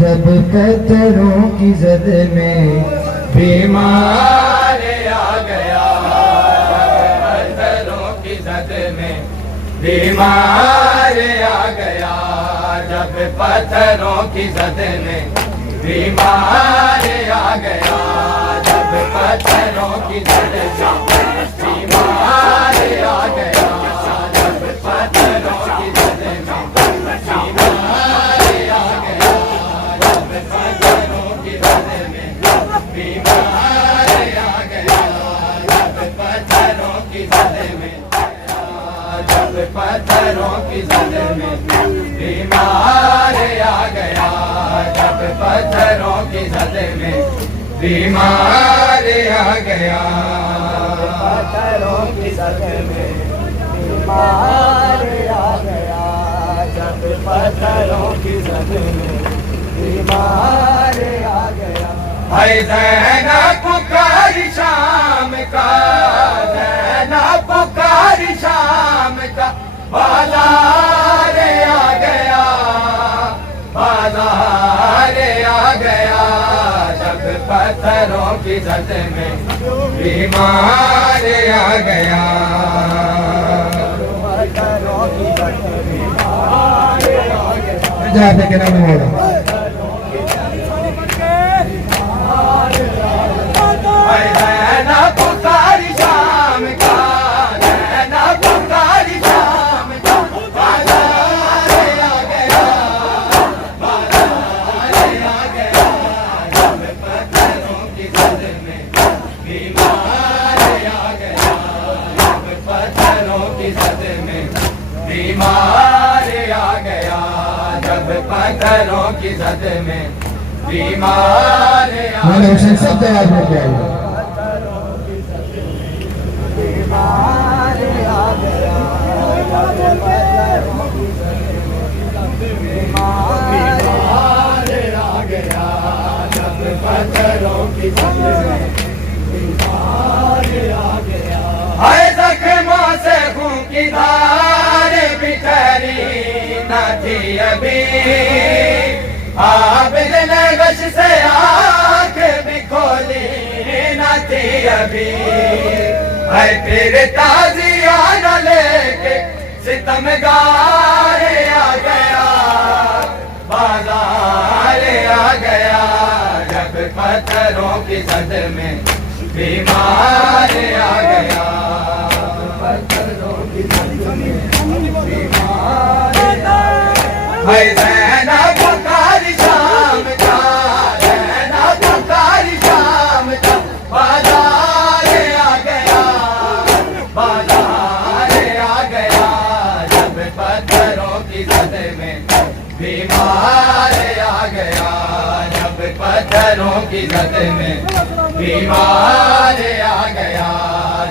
جب پتھروں کی زد میں بیمار آ گیا، پتھروں کی زد میں بیمار آ گیا، جب پتھروں کی زد میں بیمار آ گیا، جب پتھروں کی زد میں بیمار آ گیا، جب پتھروں کی زد میں بیمار آ گیا، جب پتھروں کی زد میں بیمار آ گیا، جب پتھروں کی زد میں، جب پتھروں کی زد میں بیمار آ گیا، جب پتھروں کی زد میں بیمار آ گیا، پتھروں کی زد میں بیمار آ گیا، جب پتھروں کی زد میں بیمار آ گیا۔ اے زینب پکاری شام کا، زینب پکاری شام کا، بازار آ گیا، بازار آ گیا، جب پتھروں کی زد میں بیمار آ گیا، پتھروں کی زد میں بیمار آ گیا، جاتے کہ نہیں ہوگا زینب پکاری شام کا، زینب پکاری شام کا، بازار آ گیا، بازار آ گیا، جب پتھروں کی زد میں بیمار آ گیا، جب پتھروں کی زد میں بیمار آ گیا، جب پتھروں کی زد میں بیمار آ گیا، سب تیار ہو گیا، بیمار آ گیا، جب پتھروں کی زد میں بیمار آ گیا، جب پتھروں کی زد میں بیمار آ گیا۔ اے زخموں سے خون کی دھار بھی ٹھہری نہ تھی ابھی، عابد نے غش سے آنکھ بھی کھولی نہ تھی ابھی، اے پھر تازیانہ لے کے ستمگار آ گیا، بازار آ گیا، جب پتھروں کی زد میں بیمار آ گیا، پتھروں کی زد میں بیمار آ گیا۔ اے زینب پکاری شام کا، زینب پکاری شام کا، بازار آ گیا، بازار آ گیا، جب پتھروں کی زد میں بیمار آ گیا، جب پتھروں کی زد میں بیمار آ گیا،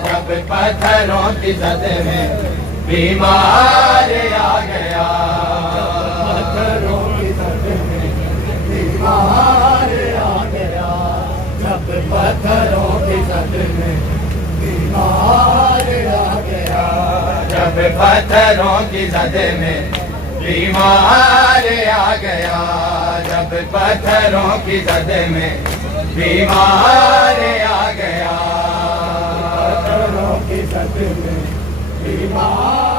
جب پتھروں کی زد میں بیمار آ گیا، پتھروں کی زد میں بیمار آ گیا، جب پتھروں کی زد میں بیمار آ گیا، جب پتھروں کی زد میں بیمار آ گیا، جب پتھروں کی زد میں بیمار آ گیا، پتھروں کی زد میں بیمار